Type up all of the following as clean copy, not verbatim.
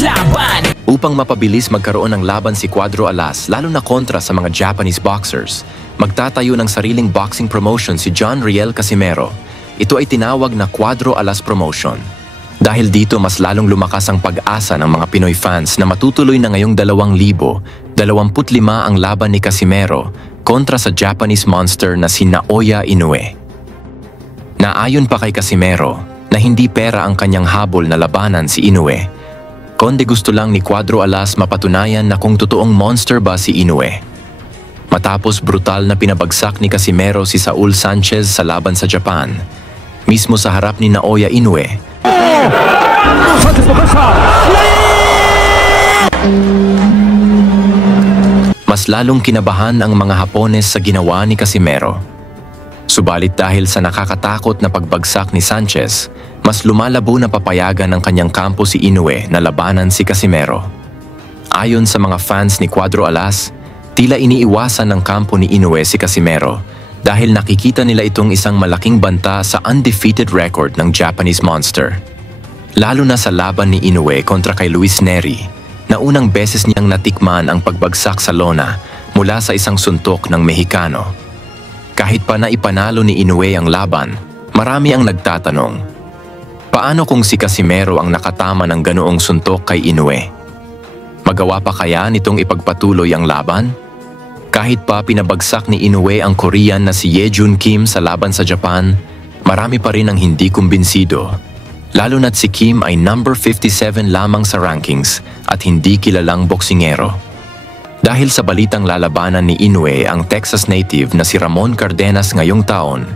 laban. Upang mapabilis magkaroon ng laban si Cuadro Alas, lalo na kontra sa mga Japanese boxers, magtatayo ng sariling boxing promotion si John Riel Casimero. Ito ay tinawag na Cuadro Alas Promotion. Dahil dito mas lalong lumakas ang pag-asa ng mga Pinoy fans na matutuloy na ngayong 2025 ang laban ni Casimero kontra sa Japanese monster na si Naoya Inoue. Naayon pa kay Casimero na hindi pera ang kanyang habol na labanan si Inoue, kundi gusto lang ni Cuadro Alas mapatunayan na kung totoong monster ba si Inoue. Matapos brutal na pinabagsak ni Casimero si Saul Sanchez sa laban sa Japan, mismo sa harap ni Naoya Inoue, mas lalong kinabahan ang mga Hapones sa ginawa ni Casimero. Subalit dahil sa nakakatakot na pagbagsak ni Sanchez, mas lumalabo na papayagan ng kanyang kampo si Inoue na labanan si Casimero. Ayon sa mga fans ni Cuadro Alas, tila iniiwasan ng kampo ni Inoue si Casimero dahil nakikita nila itong isang malaking banta sa undefeated record ng Japanese monster. Lalo na sa laban ni Inoue kontra kay Luis Neri, na unang beses niyang natikman ang pagbagsak sa lona mula sa isang suntok ng Mexicano. Kahit pa na ipanalo ni Inoue ang laban, marami ang nagtatanong, paano kung si Casimero ang nakatama ng ganoong suntok kay Inoue? Magawa pa kaya nitong ipagpatuloy ang laban? Kahit pa pinabagsak ni Inoue ang Korean na si Ye Jun Kim sa laban sa Japan, marami pa rin ang hindi kumbinsido. Lalo na't si Kim ay number 57 lamang sa rankings at hindi kilalang boksingero. Dahil sa balitang lalabanan ni Inoue ang Texas native na si Ramon Cardenas ngayong taon,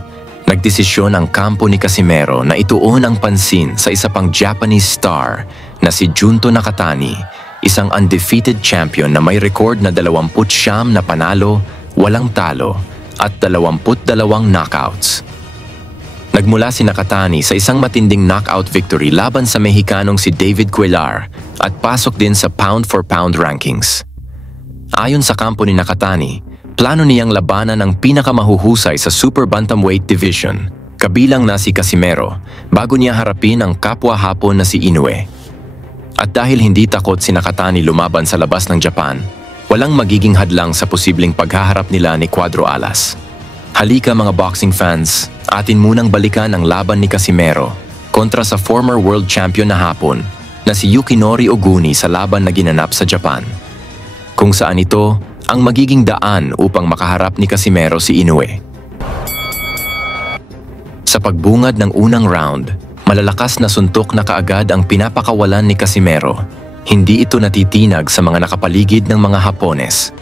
nagdesisyon ang kampo ni Casimero na ituon ang pansin sa isa pang Japanese star na si Junto Nakatani, isang undefeated champion na may record na 29 na panalo, walang talo at 22 knockouts. Nagmula si Nakatani sa isang matinding knockout victory laban sa Mexicanong si David Cuellar at pasok din sa pound-for-pound rankings. Ayon sa kampo ni Nakatani, plano niyang labanan ang pinakamahuhusay sa Super Bantamweight Division, kabilang na si Casimero, bago niya harapin ang kapwa Hapon na si Inoue. At dahil hindi takot si Nakatani lumaban sa labas ng Japan, walang magiging hadlang sa posibleng paghaharap nila ni Cuadro Alas. Halika mga boxing fans, atin munang balikan ang laban ni Casimero kontra sa former world champion na Hapon na si Yukinori Oguni sa laban na ginanap sa Japan. Kung saan ito ang magiging daan upang makaharap ni Casimero si Inoue. Sa pagbungad ng unang round, malalakas na suntok na kaagad ang pinapakawalan ni Casimero. Hindi ito natitinag sa mga nakapaligid ng mga Hapones.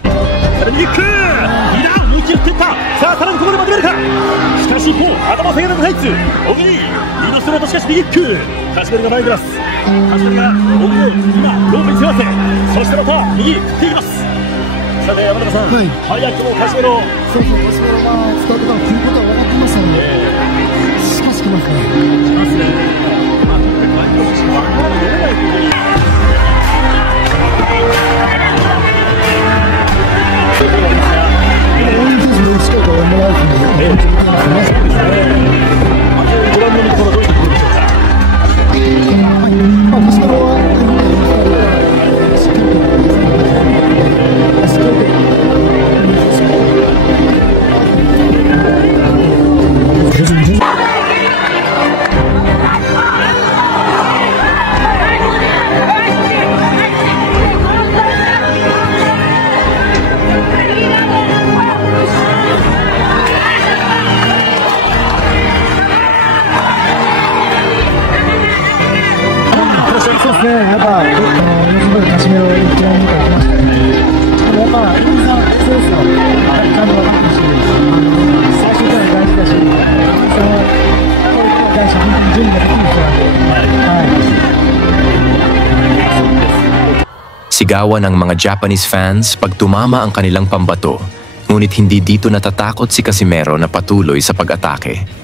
Sigawan ng mga Japanese fans pag tumama ang kanilang pambato, ngunit hindi dito natatakot si Casimero na patuloy sa pag-atake.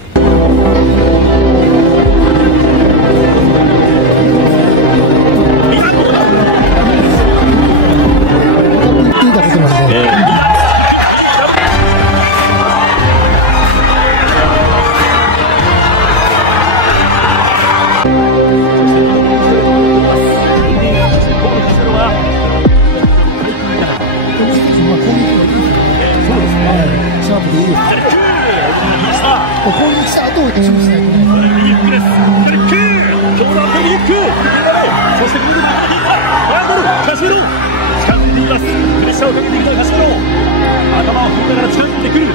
ここに来た後を注意しないとね。右フックです。左フック。強打右フック。そして右に引いた。ワードル、カシメロ。近づいています。プレッシャーをかけていきたいカシメロ。頭を振りながら近づいてくる。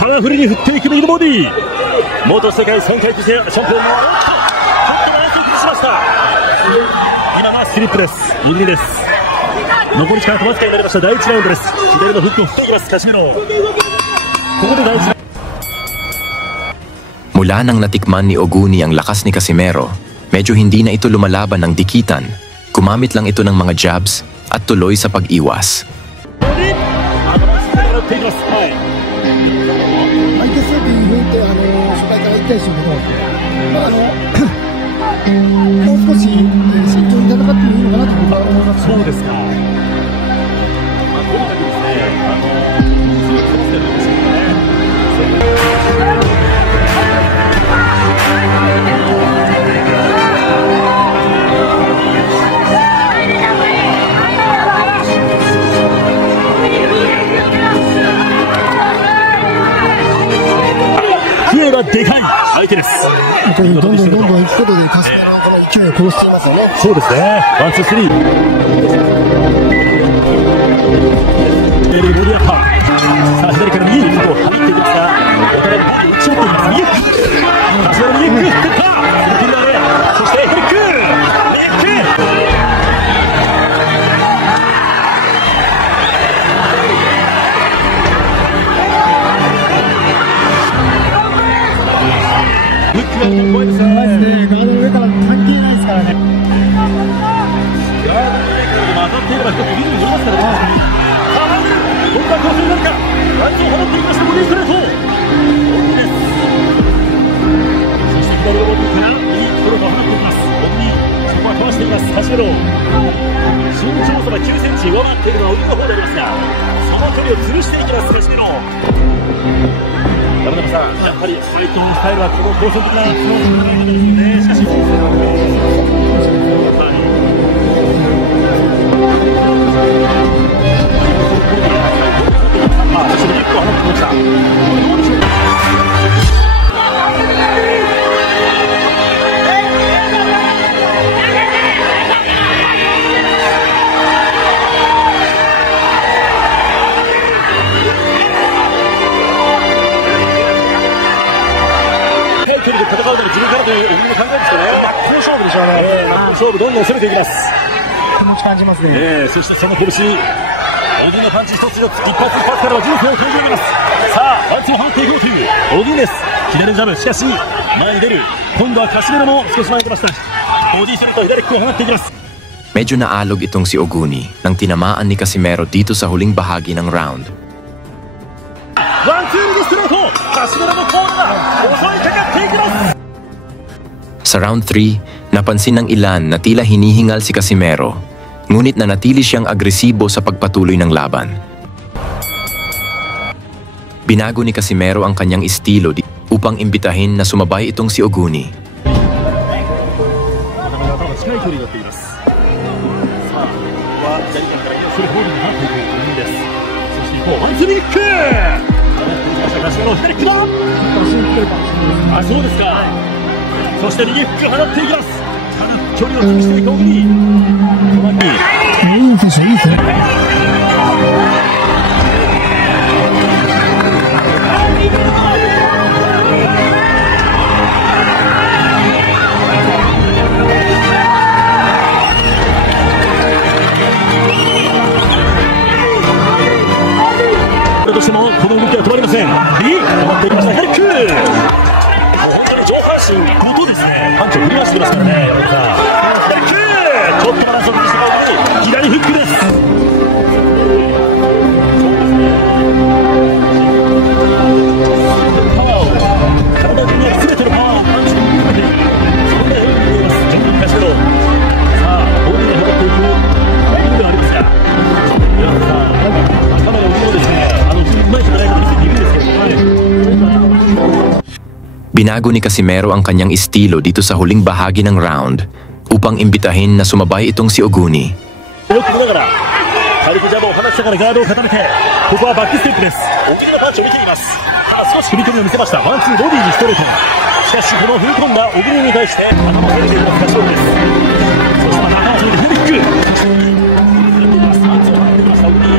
パワフルに振っていくミドボディ。元世界3回チャンピオンのちょっとバランスを崩しました。今のはスリップです。入りです。残り時間とわずかになりました第1ラウンドです。左のフックを振っていきますカシメロ。ここで第1ラウンド。Mula nang natikman ni Oguni ang lakas ni Casimero, medyo hindi na ito lumalaban ng dikitan. Gumamit lang ito ng mga jabs at tuloy sa pag-iwas. 相手セーブに向いて初回から言ったでしょうけど、もう少し慎重に戦ってもいいのかなと僕は思います。そうですか。とにかくですね、強く攻めてるんですよね。笛がでかい相手です。どんどん行くことでカスペラのこの勢いを殺していますよね。そうですね。ワンツースリー。ボディアッパー。さあ左から右に入っていきますが、お互いにボディを打ち合っています。右フック。カシメロ右フック振った。そしてフリック。ガードの上から関係ないですからね。ガードの上から当たっていれば一つリズムに乗りますからね。どんな構成になるか。ライトを放っていきましたボディストレート。オンです。そして左のボディからいいストレートを放っていきます。オンにそこはかわしていますカシメロ。身長差は9センチ上回っているのはオンの方でありますが、その距離を潰していきますカシメロ。山中さん、やっぱりファイトのスタイルはこの高速なスローのことですよね。しかし、そしてリックを放ってきました。どうでしょうか。戦うなら自分からという思いの考えですよね。真っ向勝負でしょうね。真っ向勝負どんどん攻めていきます。気持ち感じますね。そしてその拳、オギのパンチ一つ一発からは人生を変えていきます。さあワンツー放っていこうというオギです。左ジャブ、しかし前に出る。今度はカシメロも少し前に出ました。ボディセルと左キックを放っていきます。Medyo naalog itong si Oguni nang tinamaan ni Casimero dito sa huling bahagi ng round. ワンツー右ストレート。カシメロのコールが襲いかかっていきます。Sa round 3, napansin ng ilan na tila hinihingal si Casimero, ngunit nanatili siyang agresibo sa pagpatuloy ng laban. Binago ni Casimero ang kanyang estilo upang imbitahin na sumabay itong si Oguni. Ah, そうですか。そして右フック放っていきます。ただ距離を潰していく小栗。いい選手、いい選手。としてもこの動きは止まりません。止まっていきました。ヘリック。本当に上半身ごとですね。パンチを振り回していますからね。ヘリック。ちょっとバランスを崩してから左フックです。パワーを体に見える全てのパワーをパンチに込めていく。そんなヘリックに見えます。ジョン・カシメロ。さあボディで戻っていくタイミングではありますが、皆さんカメラを見ようですね。Binago ni Casimero ang kanyang estilo dito sa huling bahagi ng round upang imbitahin na sumabay itong si Oguni. 軽くジャブを放ってからガードを固めて、ここはバックステップです。大きなパンチを見ています。少し踏み込みを見せました。ワンツーボディにストレート。しかしこの踏み込んだ小栗に対して頭を下げています勝利です。そしてまた頭を下げてヘリック。パンチを放ってきました小栗。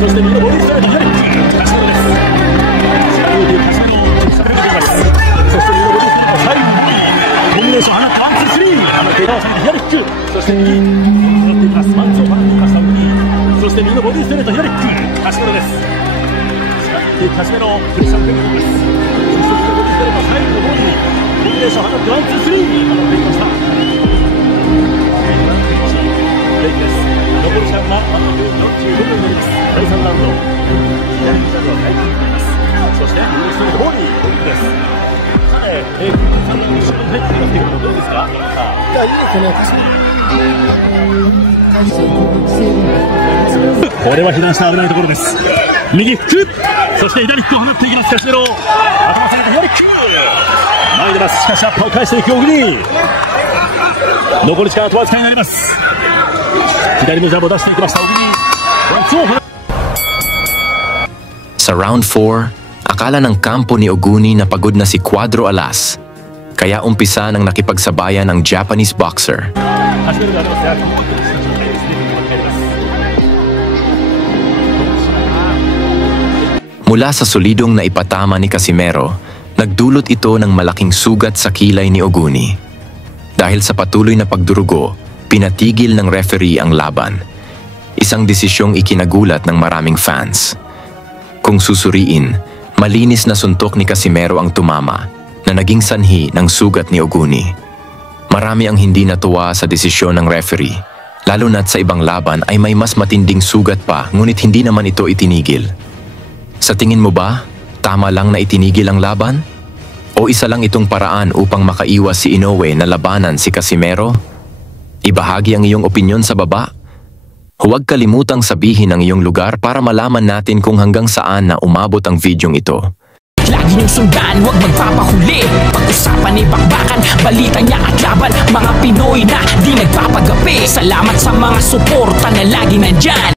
そして右のボディストレートヘリック。勝利です。力を入れている勝ち目のしゃべれています。そして右のボディストレート最後コンビネーション放ってワンツースリー。放って頭を下げてヘリック。そして右拾っていきます。パンチを放っていました小栗。そして右のボディストレートヘリック。勝ちです。勝ち目のプレッシャーをかけています。そして右のボディストレート最後の方にコンビネーション放ってワンツースリー放っていきました。ブレイクです。残り時間はまもなく45分になります。第3ラウンド左にジャブを変えていきます。そして右のストレート方にポイントです。さて、後ろに入っていますけれどもどうですか？いや、いいですね、確かに。これは被弾した危ないところです。右フック、そして左フックを放っていきます。カシメロ、頭下げて左フック、前に出ます。しかしアッパーを返していく小栗。残り時間あとわずかになります。左のジャブを出していきました小栗。Sa round 4, akala ng kampo ni Oguni na pagod na si Cuadro Alas. Kaya umpisa ng nakipagsabayan ng Japanese boxer. Mula sa solidong na ipatama ni Casimero, nagdulot ito ng malaking sugat sa kilay ni Oguni. Dahil sa patuloy na pagdurugo, pinatigil ng referee ang laban. Isang desisyong ikinagulat ng maraming fans. Kung susuriin, malinis na suntok ni Casimero ang tumama na naging sanhi ng sugat ni Oguni. Marami ang hindi natuwa sa desisyon ng referee, lalo na't sa ibang laban ay may mas matinding sugat pa ngunit hindi naman ito itinigil. Sa tingin mo ba, tama lang na itinigil ang laban? O isa lang itong paraan upang makaiwas si Inoue na labanan si Casimero? Ibahagi ang iyong opinyon sa baba. Huwag kalimutang sabihin ang iyong lugar para malaman natin kung hanggang saan na umabot ang videong ito. Lagi niyong sundan, huwag magpapahuli. Pag-usapan ay bakbakan, balita niya at laban. Mga Pinoy na di nagpapagapi. Salamat sa mga suporta na lagi nandyan.